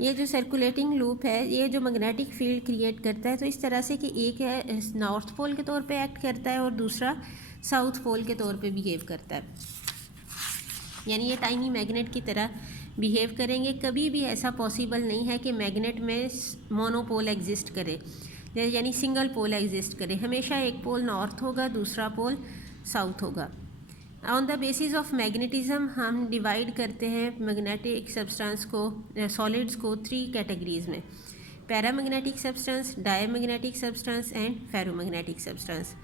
ये जो circulating loop है ये जो मैग्नेटिक फील्ड क्रिएट करता है, तो इस तरह से कि एक है नॉर्थ पोल के तौर पे एक्ट करता है और दूसरा साउथ पोल के तौर पे बिहेव करता है, यानी ये टाइनी मैग्नेट की तरह बिहेव करेंगे। कभी भी ऐसा पॉसिबल नहीं है कि मैग्नेट में मोनोपोल एग्जिस्ट करे, यानी सिंगल पोल एग्जिस्ट करे। हमेशा एक पोल नॉर्थ होगा, दूसरा पोल साउथ होगा। On the basis of magnetism हम डिवाइड करते हैं मैग्नेटिक सब्सटेंस को, सॉलिड्स को 3 कैटेगरीज में: paramagnetic substance, diamagnetic substance and ferromagnetic substance.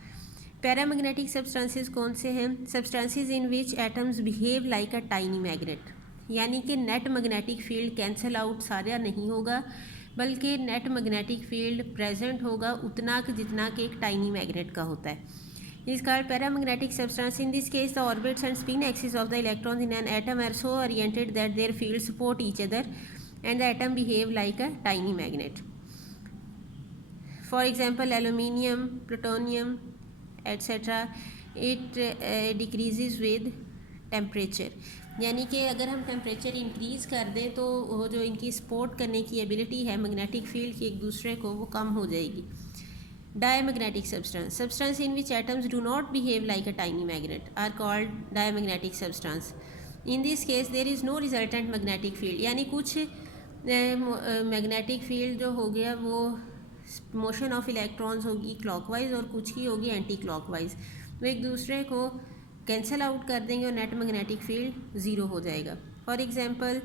Paramagnetic substances कौन से हैं? Substances in which atoms behave like a tiny magnet, यानी कि net magnetic field cancel out सारा नहीं होगा, बल्कि नेट मैग्नेटिक फील्ड प्रेजेंट होगा उतना कि जितना कि एक टाइनी मैग्नेट का होता है। Is called paramagnetic substance. In this case, the orbits and spin axis of the electrons in an atom are so oriented that their fields support each other and the atom behave like a tiny magnet. For example, aluminium, plutonium, etc. It decreases with temperature. यानी कि अगर हम temperature increase कर दें तो वो जो इनकी सपोर्ट करने की एबिलिटी है मैग्नेटिक फील्ड की एक दूसरे को, वो कम हो जाएगी। Diamagnetic substance. Substance in which atoms do not behave like a tiny magnet are called diamagnetic substance. In this case there is no resultant magnetic field, यानी कुछ मैग्नेटिक फील्ड जो हो गया वो मोशन ऑफ इलेक्ट्रॉन्स होगी clockwise और कुछ की होगी एंटी क्लॉकवाइज, वो एक दूसरे को कैंसिल आउट कर देंगे और नेट मैग्नेटिक फील्ड ज़ीरो हो जाएगा। For example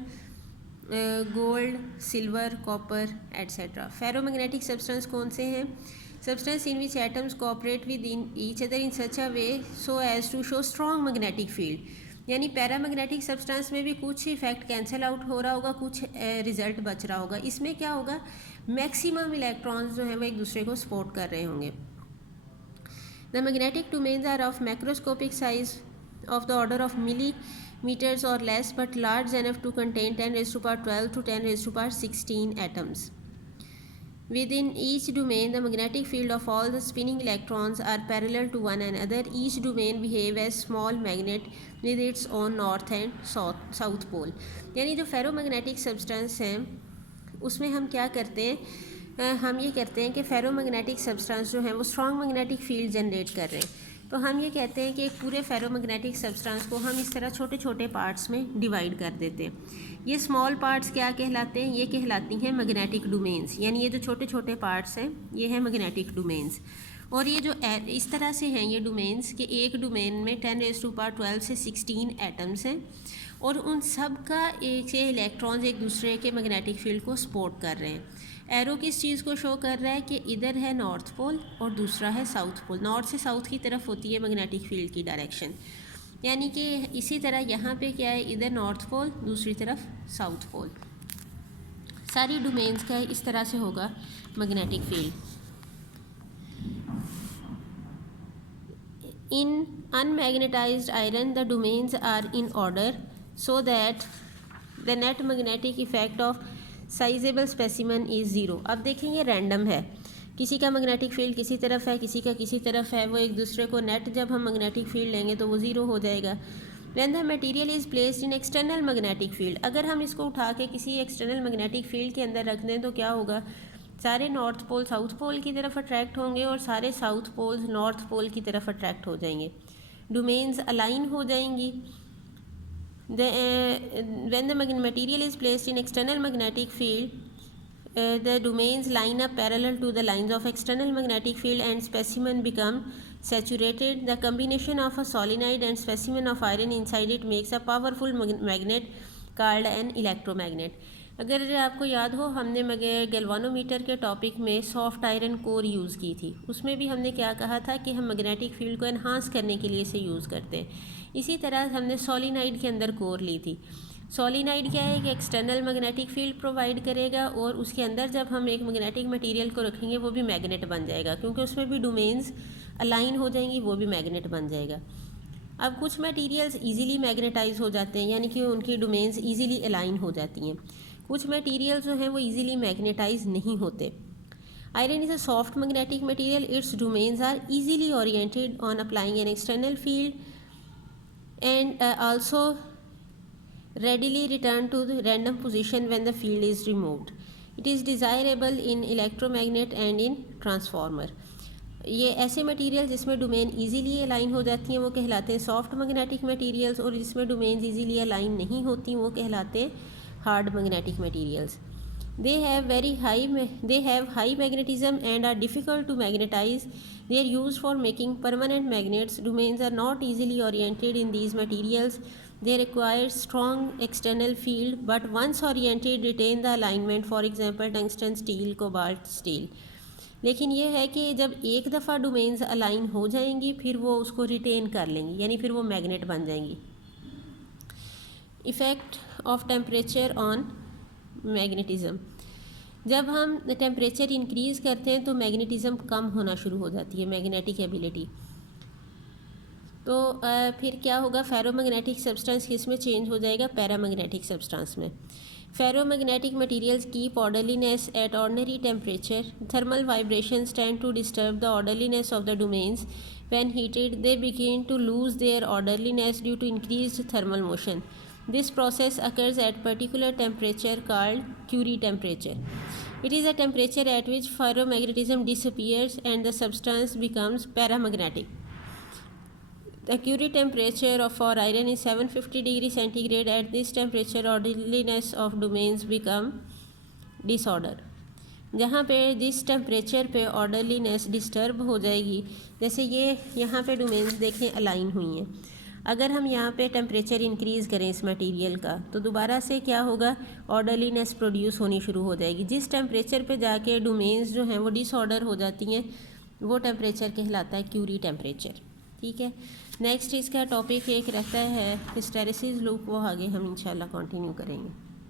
gold, silver, copper etcetera. Ferromagnetic substance कौन से हैं? Substance in which atoms cooperate with each other in such a way so as to show strong magnetic field, यानी paramagnetic substance में भी कुछ effect cancel out हो रहा होगा, कुछ रिजल्ट बच रहा होगा। इसमें क्या होगा, मैक्सिमम इलेक्ट्रॉन्स जो हैं वो एक दूसरे को सपोर्ट कर रहे होंगे। The magnetic domains are of macroscopic size of the order of millimeters or less but large enough to contain 10 raised to power 12 to 10 raised to power 16 atoms. Within each domain, the magnetic field of all the spinning electrons are parallel to one another. Each domain behave as small magnet with its own north and south pole. यानी जो ferromagnetic substance हैं उसमें हम क्या करते हैं, हम ये करते हैं कि फेरोमैग्नेटिक सब्सटेंस जो है वो स्ट्रॉन्ग मैग्नेटिक फील्ड जनरेट कर रहे हैं। तो हम ये कहते हैं कि एक पूरे फेरोमैग्नेटिक सब्सटेंस को हम इस तरह छोटे छोटे पार्ट्स में डिवाइड कर देते हैं। ये स्मॉल पार्ट्स क्या कहलाते हैं? ये कहलाती हैं मैग्नेटिक डोमेन्स, यानी ये जो छोटे छोटे पार्ट्स हैं ये हैं मैग्नेटिक डोमेन्स। और ये जो इस तरह से हैं ये डोमेन्स कि एक डोमेन में 10 रेज़ टू पावर 12 से 16 एटम्स हैं और उन सब का एक से इलेक्ट्रॉन्स एक दूसरे के मैग्नेटिक फील्ड को सपोर्ट कर रहे हैं। एरो किस चीज़ को शो कर रहा है कि इधर है नॉर्थ पोल और दूसरा है साउथ पोल। नॉर्थ से साउथ की तरफ होती है मैग्नेटिक फील्ड की डायरेक्शन, यानी कि इसी तरह यहाँ पे क्या है, इधर नॉर्थ पोल दूसरी तरफ साउथ पोल। सारी डोमेन्स का इस तरह से होगा magnetic field. In unmagnetised iron the domains are in order so that the net magnetic effect of sizeable specimen is zero. अब देखेंगे रैंडम है, किसी का मैग्नेटिक फील्ड किसी तरफ है, किसी का किसी तरफ है, वो एक दूसरे को नेट जब हम मैग्नेटिक फील्ड लेंगे तो वो ज़ीरो हो जाएगा। When the material is placed in external magnetic field, अगर हम इसको उठा के किसी एक्सटर्नल मैग्नेटिक फील्ड के अंदर रख दें तो क्या होगा, सारे नॉर्थ पोल साउथ पोल की तरफ अट्रैक्ट होंगे और सारे साउथ पोल्स नॉर्थ पोल की तरफ अट्रैक्ट हो जाएंगे, डोमेन्स अलाइन हो जाएंगी। When the material is placed in external magnetic field, the domains line up parallel to the lines of external magnetic field and specimen become saturated. The combination of a solenoid and specimen of iron inside it makes a powerful magnet called an electromagnet. अगर आपको याद हो हमने galvanometer के topic में soft iron core use की थी, उसमें भी हमने क्या कहा था कि हम मैग्नेटिक फील्ड को एनहांस करने के लिए इसे यूज़ करते हैं। इसी तरह हमने सोलिनाइड के अंदर कोर ली थी। सोलिनाइड क्या है कि एक्सटर्नल मैग्नेटिक फील्ड प्रोवाइड करेगा और उसके अंदर जब हम एक मैग्नेटिक मटेरियल को रखेंगे वो भी मैग्नेट बन जाएगा, क्योंकि उसमें भी डोमेन्स अलाइन हो जाएंगी, वो भी मैग्नेट बन जाएगा। अब कुछ मटेरियल्स इजीली मैग्नेटाइज हो जाते हैं, यानी कि उनकी डोमेन्स इजीली अलाइन हो जाती हैं। कुछ मटेरियल जो हैं वो इजीली मैग्नेटाइज नहीं होते। Iron is a soft magnetic material, its domains are easily oriented on applying an external field and also readily return to the random position when the field is removed. It is desirable in electromagnet and in transformer. ये ऐसे material जिसमें domain easily align हो जाती हैं वो कहलाते हैं soft magnetic materials, और जिसमें डोमेन्स इजीली अलाइन नहीं होती वो कहलाते हैं hard magnetic materials. They have high magnetism and are difficult to magnetize. They are used for making permanent magnets. Domains are not easily oriented in these materials. They require strong external field, but once oriented retain the alignment. For example, tungsten steel, cobalt steel. लेकिन ये है कि जब एक दफ़ा domains align हो जाएंगी फिर वो उसको रिटेन कर लेंगी, यानी फिर वो मैग्नेट बन जाएंगी. Effect of temperature on magnetism. जब हम टेम्परेचर इंक्रीज़ करते हैं तो मैग्नेटिज़म कम होना शुरू हो जाती है, मैग्नेटिक एबिलिटी. तो फिर क्या होगा, फेरोमैग्नेटिक सब्सटेंस किस में चेंज हो जाएगा, पैरामैग्नेटिक सब्सटेंस में. Ferromagnetic materials keep orderliness at ordinary temperature. Thermal vibrations tend to disturb the orderliness of the domains. When heated, they begin to lose their orderliness due to increased thermal motion. This process occurs at particular temperature called Curie temperature. It is a temperature at which ferromagnetism disappears and the substance becomes paramagnetic. The Curie temperature for iron is 750 degrees centigrade. At this temperature, orderliness of domains become disorder. जहाँ पे जिस temperature पे orderliness disturb हो जाएगी, जैसे ये यहाँ पे डोमेन्स देखें अलाइन हुई हैं, अगर हम यहाँ पे टेम्परेचर इंक्रीज़ करें इस मटेरियल का तो दोबारा से क्या होगा, ऑर्डरलीनेस प्रोड्यूस होनी शुरू हो जाएगी. जिस टेम्परेचर पे जाके डोमेन्स जो हैं वो डिसऑर्डर हो जाती हैं वो टेम्परेचर कहलाता है क्यूरी टेम्परेचर. ठीक है. नेक्स्ट इसका टॉपिक एक रहता है हिस्टेरेसिस लूप, वो आगे हम इंशाल्लाह कंटिन्यू करेंगे.